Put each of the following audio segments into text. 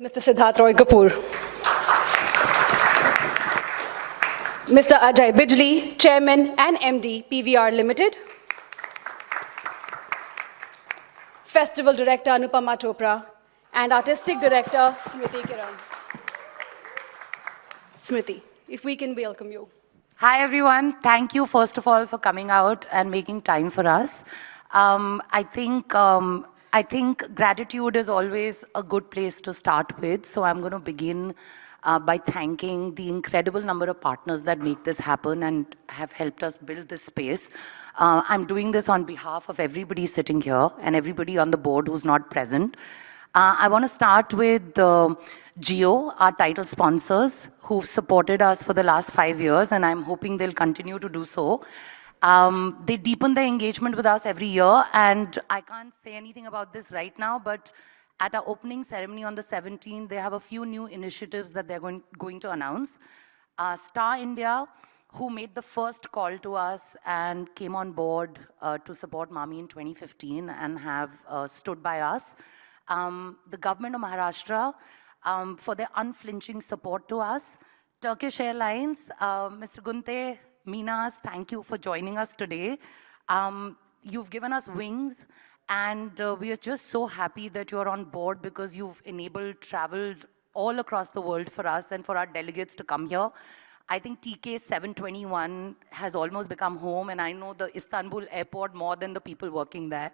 Mr. Siddharth Roy Kapoor. Mr. Ajay Bijli, Chairman and MD, PVR Limited. Festival Director Anupama Chopra and Artistic Director Smriti Kiran. Smriti, if we can welcome you. Hi everyone, thank you first of all for coming out and making time for us. I think gratitude is always a good place to start with, so I'm going to begin by thanking the incredible number of partners that make this happen and have helped us build this space. I'm doing this on behalf of everybody sitting here and everybody on the board who's not present. I want to start with Jio, our title sponsors, who've supported us for the last 5 years, and I'm hoping they'll continue to do so. They deepen their engagement with us every year, and I can't say anything about this right now, but at our opening ceremony on the 17th, they have a few new initiatives that they're going to announce. Star India, who made the first call to us and came on board to support Mami in 2015 and have stood by us. The government of Maharashtra for their unflinching support to us. Turkish Airlines, Mr. Gunte, Minas, thank you for joining us today. You've given us wings, and we are just so happy that you're on board because you've enabled travel all across the world for us and for our delegates to come here. I think TK 721 has almost become home, and I know the Istanbul airport more than the people working there.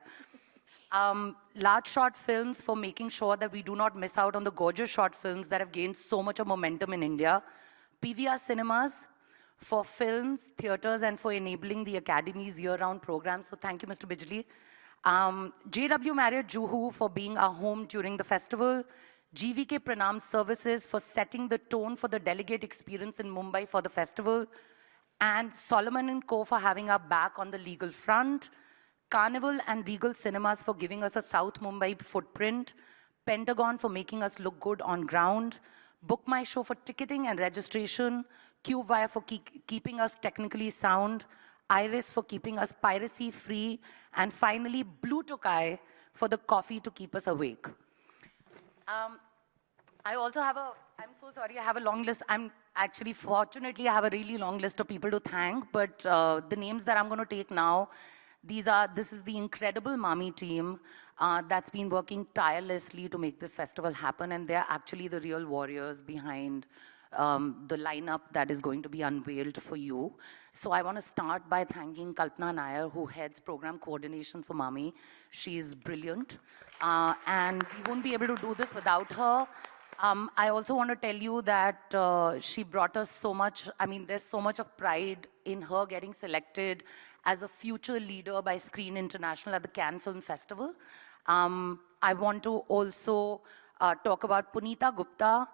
Large short films for making sure that we do not miss out on the gorgeous short films that have gained so much of momentum in India. PVR Cinemas for films, theaters, and for enabling the Academy's year-round programs. So thank you, Mr. Bijli. JW Marriott Juhu for being our home during the festival. GVK Pranam Services for setting the tone for the delegate experience in Mumbai for the festival. And Solomon & Co. for having our back on the legal front. Carnival and Regal Cinemas for giving us a South Mumbai footprint. Pentagon for making us look good on ground. Book My Show for ticketing and registration. QVia for keeping us technically sound. Iris for keeping us piracy free. And finally, Blue Tokai for the coffee to keep us awake. I also have I'm so sorry, I have a long list. Fortunately, I have a really long list of people to thank, but the names that I'm going to take now, this is the incredible Mami team that's been working tirelessly to make this festival happen, and they're actually the real warriors behind the lineup that is going to be unveiled for you. So I want to start by thanking Kalpana Nair, who heads program coordination for Mami. She's brilliant, and we won't be able to do this without her. I also want to tell you that she brought us so much. I mean, there's so much of pride in her getting selected as a future leader by Screen International at the Cannes Film Festival. I want to also talk about Punita Gupta,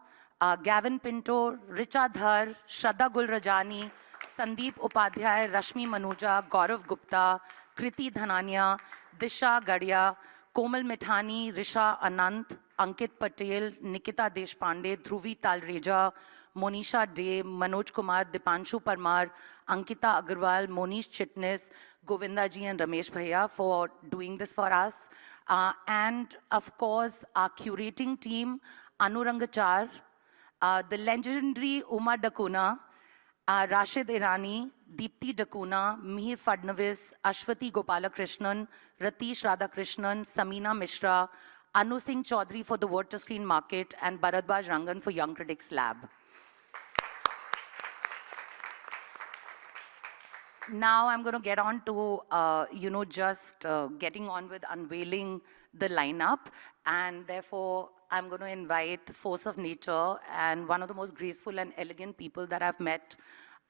Gavin Pinto, Richa Dhar, Shraddha Gulrajani, Sandeep Upadhyay, Rashmi Manuja, Gaurav Gupta, Kriti Dhanania, Disha Gadia, Komal Mithani, Risha Anant, Ankit Patel, Nikita Deshpande, Dhruvi Talreja, Monisha Dey, Manoj Kumar, Dipanshu Parmar, Ankita Agarwal, Monish Chitnis, Govinda ji and Ramesh Bhaiya for doing this for us. And of course, our curating team, Anurangachar, the legendary Uma Dakuna, Rashid Irani, Deepthi Dakuna, Mihir Fadnavis, Ashwati Gopalakrishnan, Ratish Radhakrishnan, Samina Mishra, Anu Singh Chaudhary for the Word to Screen Market, and Bhardwaj Rangan for Young Critics Lab. Now I'm going to get on to, getting on with unveiling the lineup. And therefore, I'm going to invite Force of Nature and one of the most graceful and elegant people that I've met,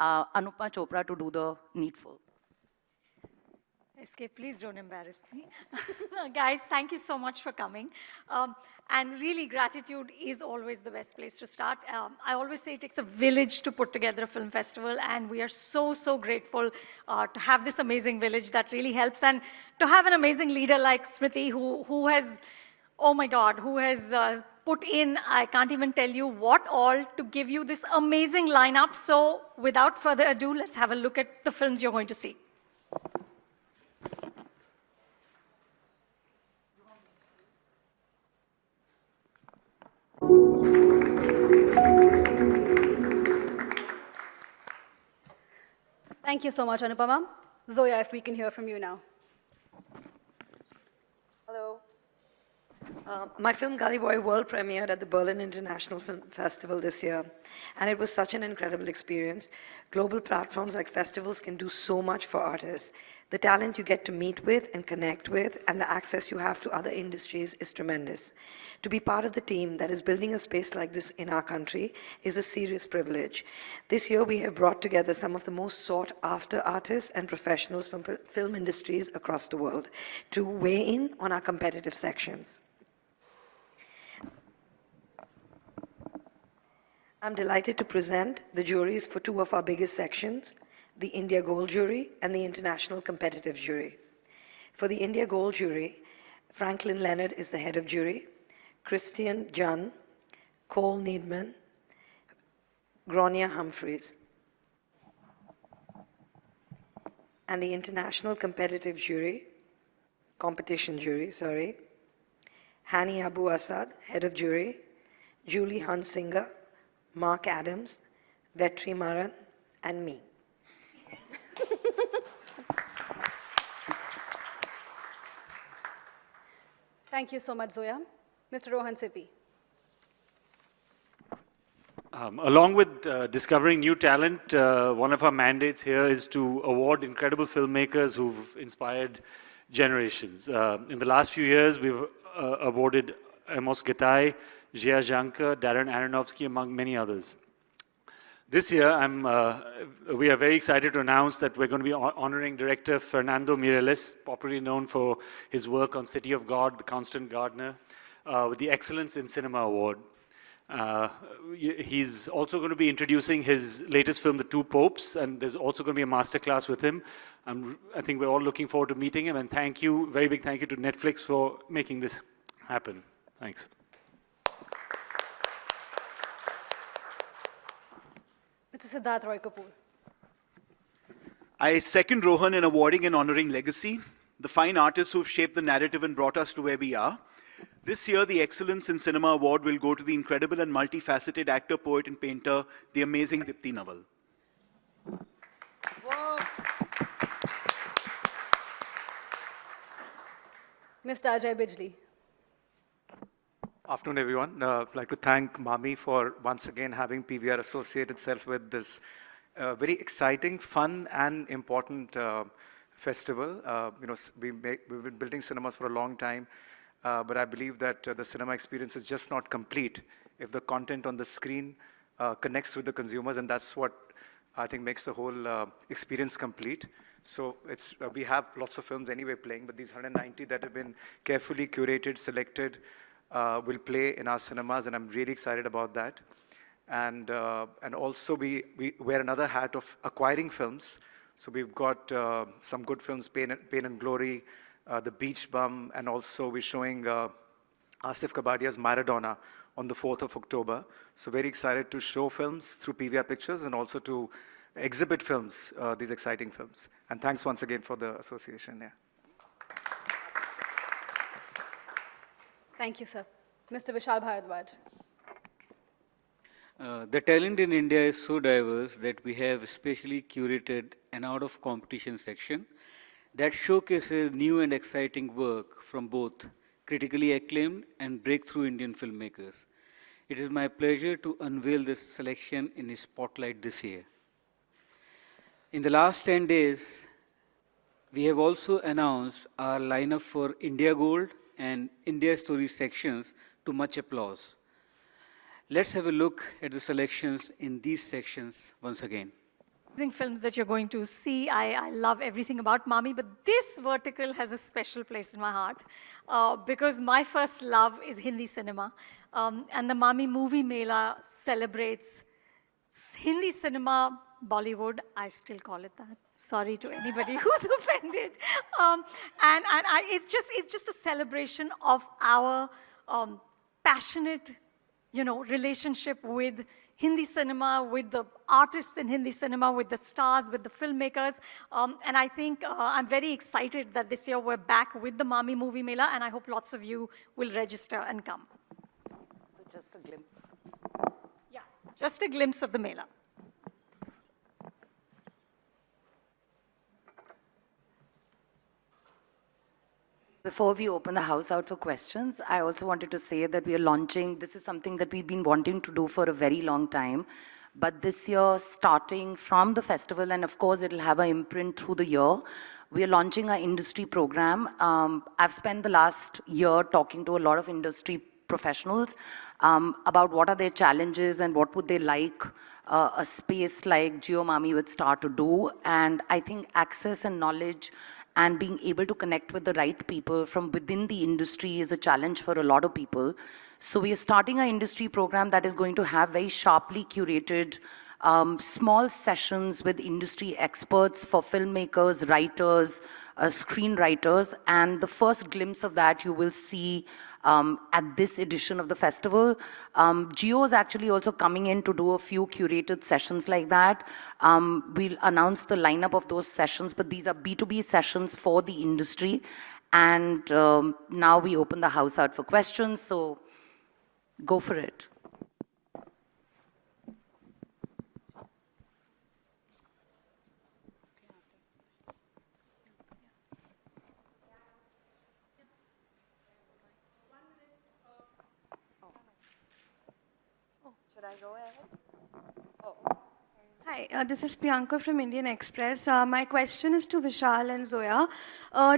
Anupama Chopra, to do the needful. SK, please don't embarrass me. Guys, thank you so much for coming. And really, gratitude is always the best place to start. I always say it takes a village to put together a film festival, and we are so, so grateful to have this amazing village that really helps, and to have an amazing leader like Smriti, who has, oh my God, who has put in, I can't even tell you what all, to give you this amazing lineup. So without further ado, let's have a look at the films you're going to see. Thank you so much, Anupama. Zoya, if we can hear from you now. Hello. My film Gully Boy world premiered at the Berlin International Film Festival this year, and it was such an incredible experience. Global platforms like festivals can do so much for artists. The talent you get to meet with and connect with, and the access you have to other industries is tremendous. To be part of the team that is building a space like this in our country is a serious privilege. This year we have brought together some of the most sought after artists and professionals from film industries across the world to weigh in on our competitive sections. I'm delighted to present the juries for two of our biggest sections, the India Gold Jury and the International Competitive Jury. For the India Gold Jury, Franklin Leonard is the head of jury, Christian Jun, Cole Needman, Gronia Humphreys. And the International Competitive Jury, Competition Jury, Hani Abu Asad, head of jury, Julie Hunsinger, Mark Adams, Vetri Maran, and me. Thank you so much, Zoya. Mr. Rohan Sippy. Along with discovering new talent, one of our mandates here is to award incredible filmmakers who've inspired generations. In the last few years, we've awarded Amos Gatai, Jia Jankar, Darren Aronofsky, among many others. This year, we are very excited to announce that we're going to be honoring director Fernando Mireles, popularly known for his work on City of God, The Constant Gardener, with the Excellence in Cinema Award. He's also going to be introducing his latest film, The Two Popes, and there's also going to be a masterclass with him. I think we're all looking forward to meeting him, and thank you, very big thank you to Netflix for making this happen. Thanks. Mr. Siddharth Roy Kapoor. I second Rohan in awarding and honoring legacy, the fine artists who've shaped the narrative and brought us to where we are. This year, the Excellence in Cinema Award will go to the incredible and multifaceted actor, poet, and painter, the amazing Dipti Naval. Whoa. Mr. Ajay Bijli. Afternoon, everyone. I'd like to thank Mami for once again having PVR associate itself with this very exciting, fun, and important festival. We've been building cinemas for a long time, but I believe that the cinema experience is just not complete if the content on the screen connects with the consumers, and that's what I think makes the whole experience complete. So we have lots of films anyway playing, but these 190 that have been carefully curated, selected, will play in our cinemas, and I'm really excited about that. And also we wear another hat of acquiring films. So we've got some good films, Pain and Glory, The Beach Bum, and also we're showing Asif Kabadia's Maradona on the 4th of October. So very excited to show films through PVR Pictures and also to exhibit films, these exciting films. And thanks once again for the association. Yeah. Thank you, sir. Mr. Vishal Bhardwaj. The talent in India is so diverse that we have specially curated an out-of-competition section that showcases new and exciting work from both critically acclaimed and breakthrough Indian filmmakers. It is my pleasure to unveil this selection in a spotlight this year. In the last 10 days, we have also announced our lineup for India Gold and India Story sections to much applause. Let's have a look at the selections in these sections once again. Films that you're going to see. I love everything about Mami, but this vertical has a special place in my heart because my first love is Hindi cinema. And the Mami Movie Mela celebrates Hindi cinema, Bollywood, I still call it that. Sorry to anybody who's offended. It's just a celebration of our passionate, relationship with Hindi cinema, with the artists in Hindi cinema, with the stars, with the filmmakers. And I think I'm very excited that this year we're back with the Mami Movie Mela, and I hope lots of you will register and come. So just a glimpse. Yeah, just a glimpse of the Mela. Before we open the house out for questions, I also wanted to say that we are launching, this is something that we've been wanting to do for a very long time. But this year, starting from the festival, and of course it'll have an imprint through the year, we are launching our industry program. I've spent the last year talking to a lot of industry professionals about what are their challenges and what would they like a space like Mami would start to do. And I think access and knowledge and being able to connect with the right people from within the industry is a challenge for a lot of people. So we are starting an industry program that is going to have very sharply curated small sessions with industry experts for filmmakers, writers, screenwriters, and the first glimpse of that you will see at this edition of the festival. Geo is actually also coming in to do a few curated sessions like that. We'll announce the lineup of those sessions, but these are B2B sessions for the industry. And now we open the house out for questions, so go for it. Hi, this is Priyanka from Indian Express. My question is to Vishal and Zoya.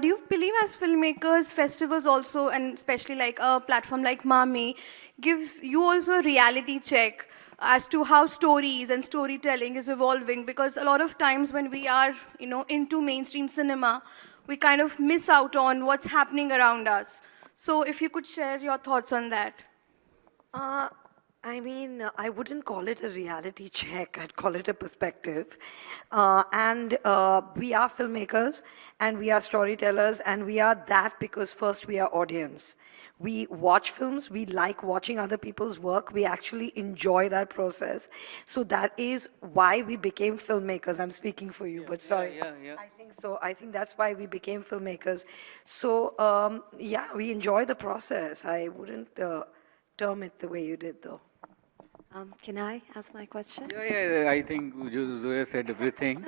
Do you believe as filmmakers, festivals also, and especially like a platform like Mami, gives you also a reality check as to how stories and storytelling is evolving? Because a lot of times when we are, into mainstream cinema, we kind of miss out on what's happening around us. So if you could share your thoughts on that. I mean, I wouldn't call it a reality check. I'd call it a perspective. We are filmmakers, and we are storytellers, and we are that because first we are audience. We watch films, we like watching other people's work, we actually enjoy that process. So that is why we became filmmakers. I'm speaking for you, but sorry. Yeah. I think so. I think that's why we became filmmakers. So, yeah, we enjoy the process. I wouldn't term it the way you did, though. Can I ask my question? Yeah, I think Zoya said everything.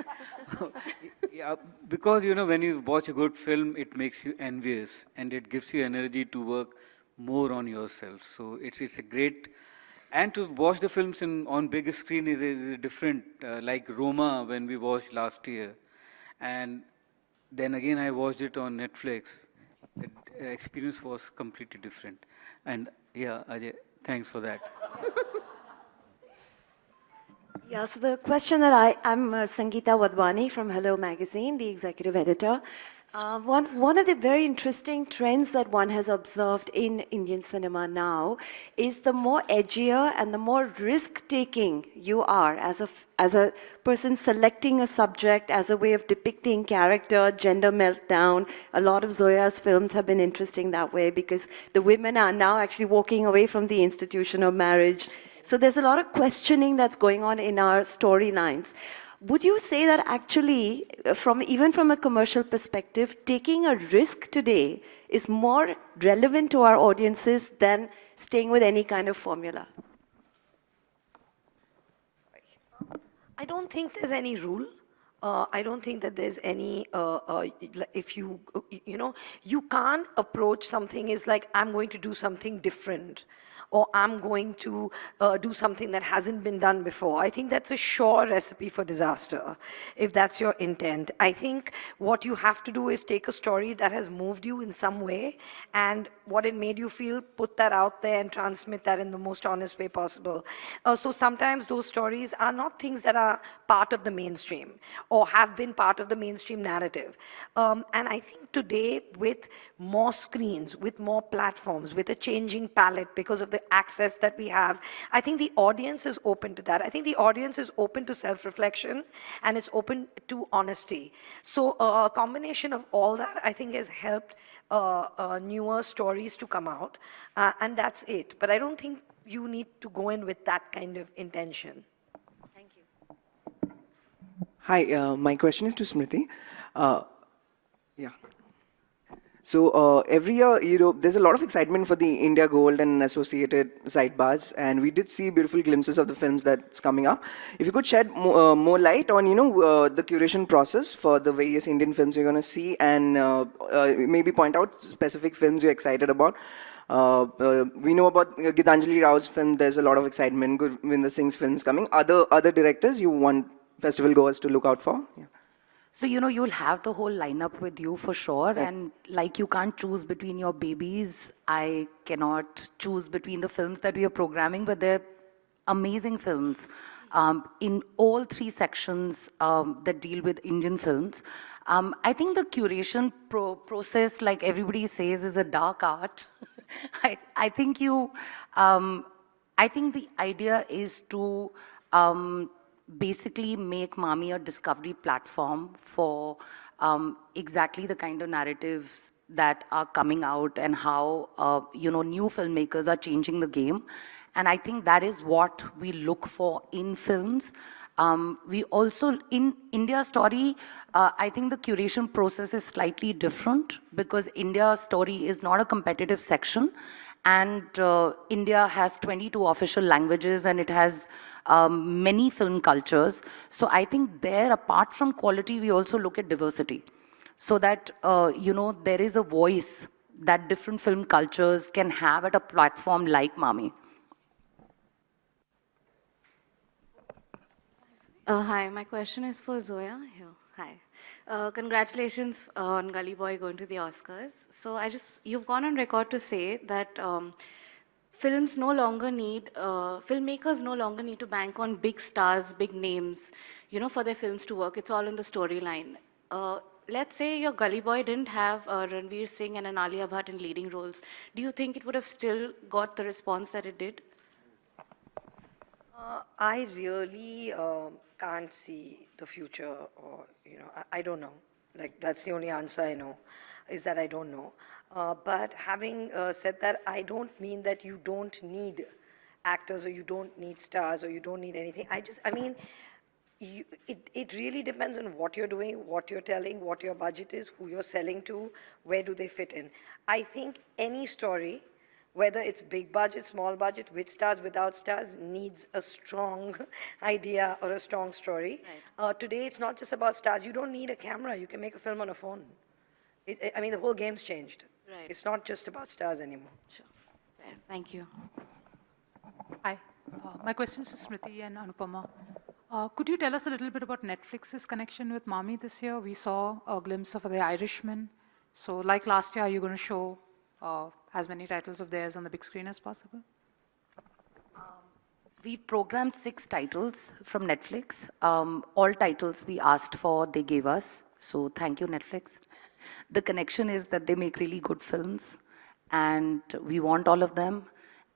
Yeah, because when you watch a good film, it makes you envious and it gives you energy to work more on yourself. So it's a great, and to watch the films on big screen is different. Like Roma when we watched last year, and then again I watched it on Netflix. The experience was completely different. And yeah, Ajay, thanks for that. Yeah, so the question that I'm Sangeeta Wadhwani from Hello Magazine, the executive editor. One of the very interesting trends that one has observed in Indian cinema now is the more edgier and the more risk-taking you are as a person selecting a subject as a way of depicting character, gender meltdown. A lot of Zoya's films have been interesting that way because the women are now actually walking away from the institution of marriage. So there's a lot of questioning that's going on in our storylines. Would you say that actually, even from a commercial perspective, taking a risk today is more relevant to our audiences than staying with any kind of formula? I don't think there's any rule. I don't think that there's any, if you, you can't approach something as like, I'm going to do something different, or I'm going to do something that hasn't been done before. I think that's a sure recipe for disaster, if that's your intent. I think what you have to do is take a story that has moved you in some way, and what it made you feel, put that out there and transmit that in the most honest way possible. So sometimes those stories are not things that are part of the mainstream, or have been part of the mainstream narrative. And I think today, with more screens, with more platforms, with a changing palette because of the access that we have, I think the audience is open to that. I think the audience is open to self-reflection, and it's open to honesty. So a combination of all that, I think, has helped newer stories to come out, and that's it. But I don't think you need to go in with that kind of intention. Thank you. Hi, my question is to Smriti. Yeah. So every year, there's a lot of excitement for the India Gold and associated sidebars, and we did see beautiful glimpses of the films that's coming up. If you could shed more light on, the curation process for the various Indian films you're going to see, and maybe point out specific films you're excited about. We know about Gitanjali Rao's film. There's a lot of excitement. Gurvinder Singh's films coming. Other directors you want festival goers to look out for? Yeah. So, you'll have the whole lineup with you for sure. Right. And like you can't choose between your babies, I cannot choose between the films that we are programming, but they're amazing films in all three sections that deal with Indian films. I think the curation process, like everybody says, is a dark art. I think I think the idea is to basically make Mami a discovery platform for exactly the kind of narratives that are coming out and how new filmmakers are changing the game. And I think that is what we look for in films. We also, in India Story, I think the curation process is slightly different because India Story is not a competitive section, and India has 22 official languages, and it has many film cultures. So I think there, apart from quality, we also look at diversity. So that, there is a voice that different film cultures can have at a platform like Mami. Hi, my question is for Zoya. Here, hi. Congratulations on Gully Boy going to the Oscars. So you've gone on record to say that filmmakers no longer need to bank on big stars, big names, for their films to work. It's all in the storyline. Let's say your Gully Boy didn't have Ranveer Singh and an Alia Bhatt in leading roles. Do you think it would have still got the response that it did? I really can't see the future, or, I don't know. Like, that's the only answer I know, is that I don't know. But having said that, I don't mean that you don't need actors, or you don't need stars, or you don't need anything. I mean, it really depends on what you're doing, what you're telling, what your budget is, who you're selling to, where do they fit in. I think any story, whether it's big budget, small budget, with stars, without stars, needs a strong idea or a strong story. Right. Today, it's not just about stars. You don't need a camera. You can make a film on a phone. I mean, the whole game's changed. Right. It's not just about stars anymore. Sure. Yeah, thank you. Hi. My question is to Smriti and Anupama. Could you tell us a little bit about Netflix's connection with Mami this year? We saw a glimpse of The Irishman. So like last year, are you going to show as many titles of theirs on the big screen as possible? We programmed 6 titles from Netflix. All titles we asked for, they gave us. So thank you, Netflix. The connection is that they make really good films, and we want all of them.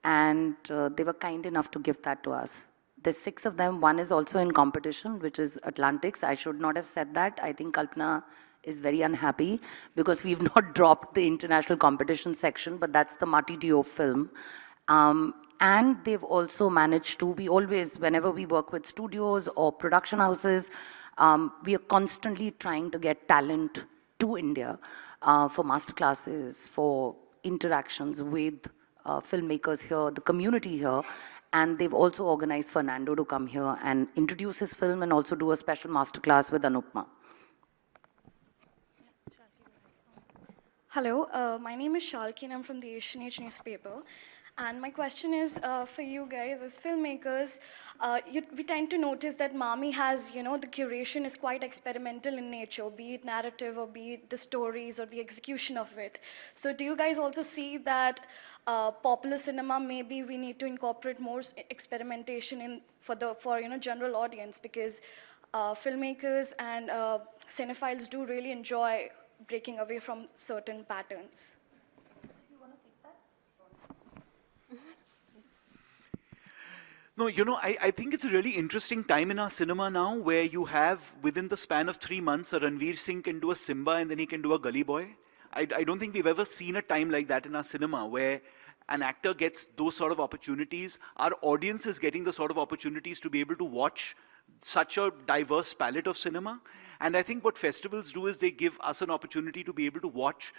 And they were kind enough to give that to us. There's 6 of them. One is also in competition, which is Atlantics. I should not have said that. I think Kalpana is very unhappy because we've not dropped the international competition section, but that's the Mati Dio film. And they've also managed to, we always, whenever we work with studios or production houses, we are constantly trying to get talent to India for masterclasses, for interactions with filmmakers here, the community here. And they've also organized Fernando to come here and introduce his film and also do a special masterclass with Anupma. Hello, my name is Shalki and I'm from the Asian Age newspaper. And my question is for you guys as filmmakers, we tend to notice that Mami has, the curation is quite experimental in nature, be it narrative or be it the stories or the execution of it. So do you guys also see that popular cinema, maybe we need to incorporate more experimentation in for general audience, because filmmakers and cinephiles do really enjoy breaking away from certain patterns. No, I think it's a really interesting time in our cinema now, where you have, within the span of 3 months, a Ranveer Singh can do a Simba and then he can do a Gully Boy. I don't think we've ever seen a time like that in our cinema, where an actor gets those sort of opportunities. Our audience is getting the sort of opportunities to be able to watch such a diverse palette of cinema. And I think what festivals do is they give us an opportunity to be able to watch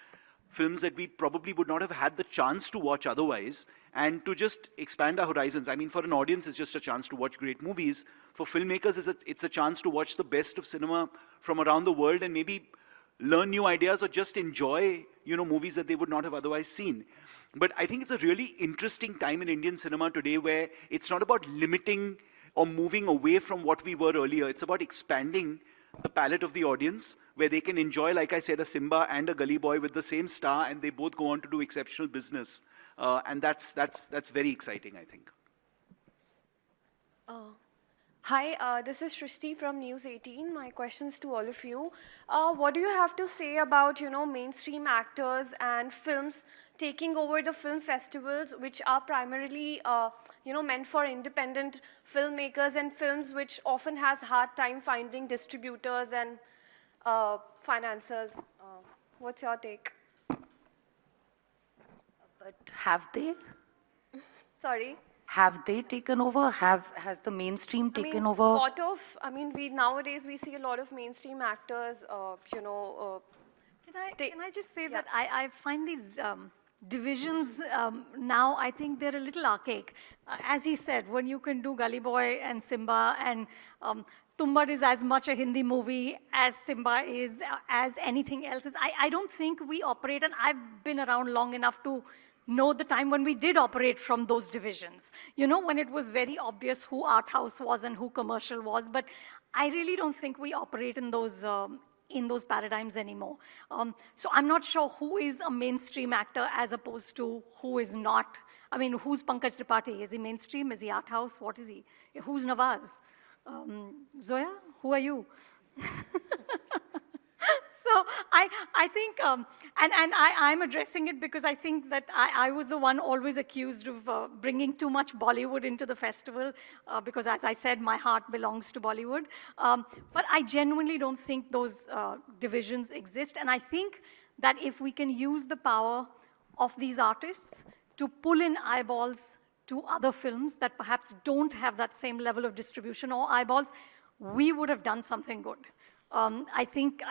films that we probably would not have had the chance to watch otherwise, and to just expand our horizons. I mean, for an audience, it's just a chance to watch great movies. For filmmakers, it's a chance to watch the best of cinema from around the world and maybe learn new ideas or just enjoy, movies that they would not have otherwise seen. But I think it's a really interesting time in Indian cinema today where it's not about limiting or moving away from what we were earlier. It's about expanding the palette of the audience, where they can enjoy, like I said, a Simba and a Gully Boy with the same star, and they both go on to do exceptional business. And that's very exciting, I think. Hi, this is Shrishti from News 18. My questions to all of you. What do you have to say about, mainstream actors and films taking over the film festivals, which are primarily, meant for independent filmmakers, and films which often has hard time finding distributors and financiers? What's your take? But have they? Sorry? Have they taken over? Has the mainstream taken over? Nowadays we see a lot of mainstream actors, Can I just say that I find these divisions now, I think they're a little archaic. As he said, when you can do Gully Boy and Simba, and Tumbar is as much a Hindi movie as Simba is, as anything else is, I don't think we operate, and I've been around long enough to know the time when we did operate from those divisions. When it was very obvious who art house was and who commercial was, but I really don't think we operate in those paradigms anymore. So I'm not sure who is a mainstream actor as opposed to who is not. I mean, who's Pankaj Tripathi? Is he mainstream? Is he art house? What is he? Who's Nawaz? Zoya, who are you? So I think, and I'm addressing it because I think that I was the one always accused of bringing too much Bollywood into the festival because, as I said, my heart belongs to Bollywood. But I genuinely don't think those divisions exist. And I think that if we can use the power of these artists to pull in eyeballs to other films that perhaps don't have that same level of distribution or eyeballs, we would have done something good. I think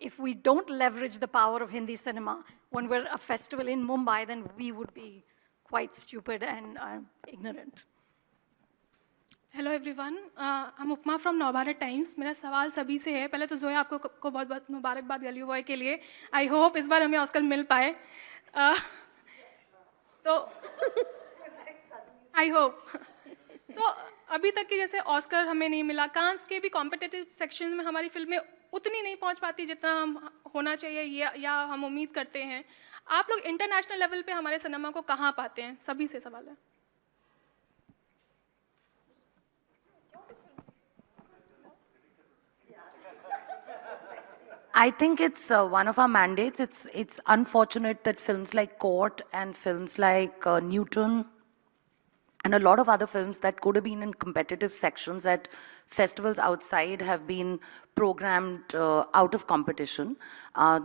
if we don't leverage the power of Hindi cinema when we're a festival in Mumbai, then we would be quite stupid and ignorant. Hello everyone, I'm Upma from Navbharat Times. मेरा सवाल सभी से है. पहले तो जोया आपको बहुत-बहुत मुबारकबाद गली बॉय के लिए. I hope इस बार हमें ऑस्कर मिल पाए. तो I hope. So अभी तक के जैसे ऑस्कर हमें नहीं मिला, कांस के भी कॉम्पिटिटिव सेक्शन में हमारी फिल्में उतनी नहीं पहुंच पाती जितना हम होना चाहिए या हम उम्मीद करते हैं. आप लोग इंटरनेशनल लेवल पे हमारे सिनेमा को कहाँ पाते हैं? सभी से सवाल है. I think it's one of our mandates. It's unfortunate that films like Court and films like Newton and a lot of other films that could have been in competitive sections at festivals outside have been programmed out of competition.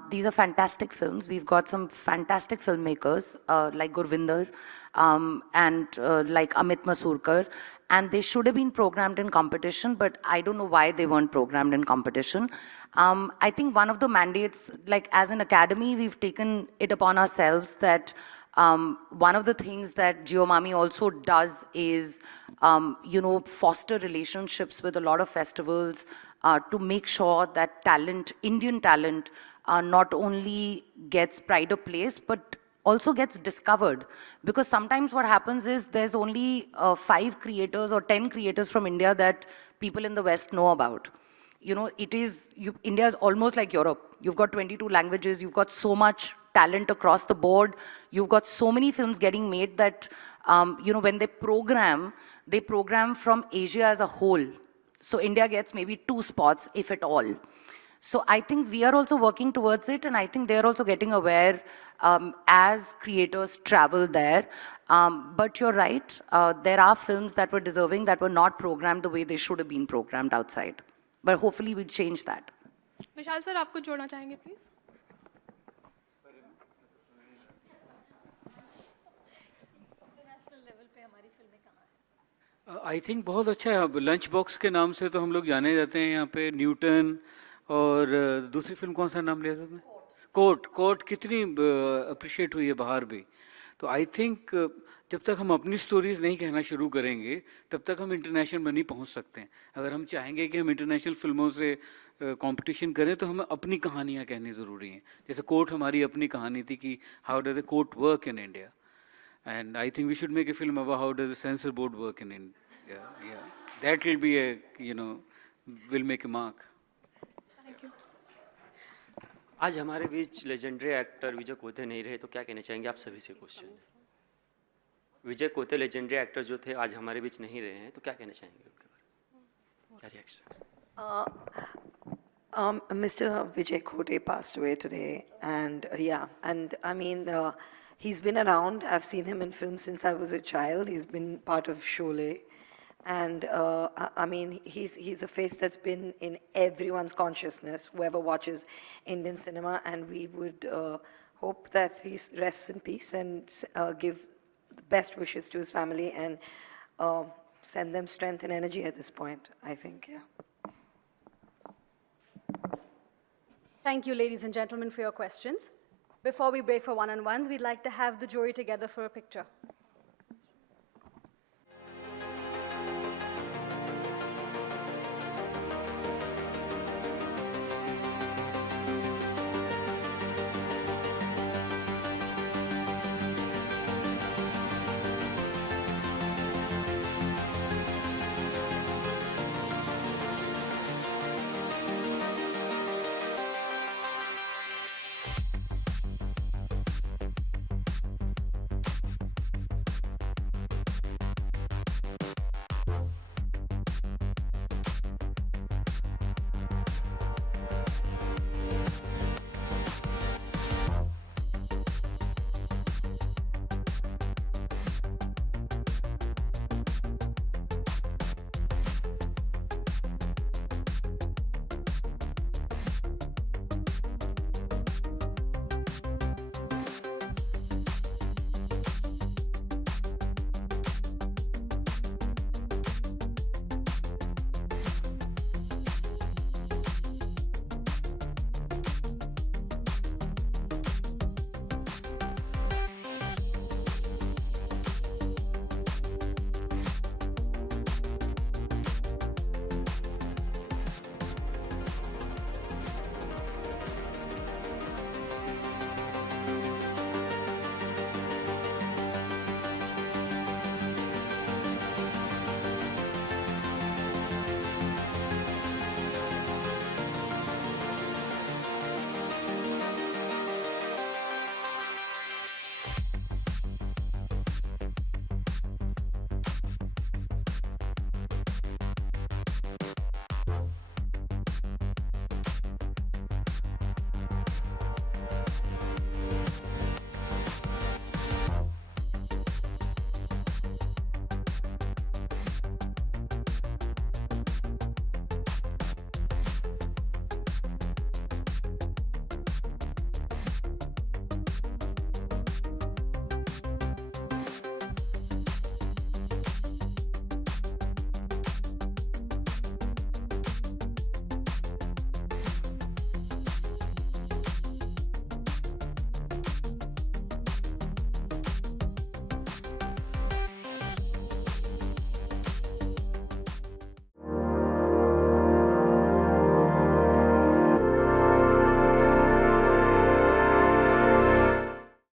These are fantastic films. We've got some fantastic filmmakers like Gurvinder and like Amit Masurkar, and they should have been programmed in competition, but I don't know why they weren't programmed in competition. I think one of the mandates, like as an academy, we've taken it upon ourselves that one of the things that Mami also does is, foster relationships with a lot of festivals to make sure that talent, Indian talent, not only gets pride of place, but also gets discovered. Because sometimes what happens is there's only 5 creators or 10 creators from India that people in the West know about. India is almost like Europe. You've got 22 languages, you've got so much talent across the board, you've got so many films getting made that, when they program from Asia as a whole. So India gets maybe 2 spots, if at all. So I think we are also working towards it, and I think they're also getting aware as creators travel there. But you're right, there are films that were deserving that were not programmed the way they should have been programmed outside. But hopefully we'll change that. Vishal sir, आपको जोड़ना चाहेंगे please? I think बहुत अच्छा है. Lunch box के नाम से तो हम लोग जाने जाते हैं यहाँ पे. न्यूटन और दूसरी फिल्म कौन सा नाम लिया था? कोर्ट कितनी अप्रिशिएट हुई है बाहर भी. तो आई थिंक जब तक हम अपनी स्टोरीज नहीं कहना शुरू करेंगे तब तक हम इंटरनेशनल में नहीं पहुंच सकते हैं. अगर हम चाहेंगे कि हम इंटरनेशनल फिल्मों से कंपटीशन करें तो हमें अपनी कहानियां कहनी ज़रूरी हैं. जैसे कोर्ट हमारी अपनी कहानी थी कि how does the court work in India, and I think we should make a film about how does the censor board work in India. That will be a will make a mark. आज हमारे बीच legendary actor विजय कोते नहीं रहे, तो क्या कहना चाहेंगे आप सभी से क्वेश्चन? विजय कोते लेजेंडरी एक्टर जो थे आज हमारे बीच नहीं रहे हैं, तो क्या कहना चाहेंगे उनके बारे में? क्या reaction? Mr. Vijay Kote passed away today, and and I mean, he's been around. I've seen him in films since I was a child. He's been part of Sholay, and I mean, he's a face that's been in everyone's consciousness, whoever watches Indian cinema, and we would hope that he rests in peace and give the best wishes to his family and send them strength and energy at this point, I think, yeah. Thank you, ladies and gentlemen, for your questions. Before we break for one-on-ones, we'd like to have the jury together for a picture.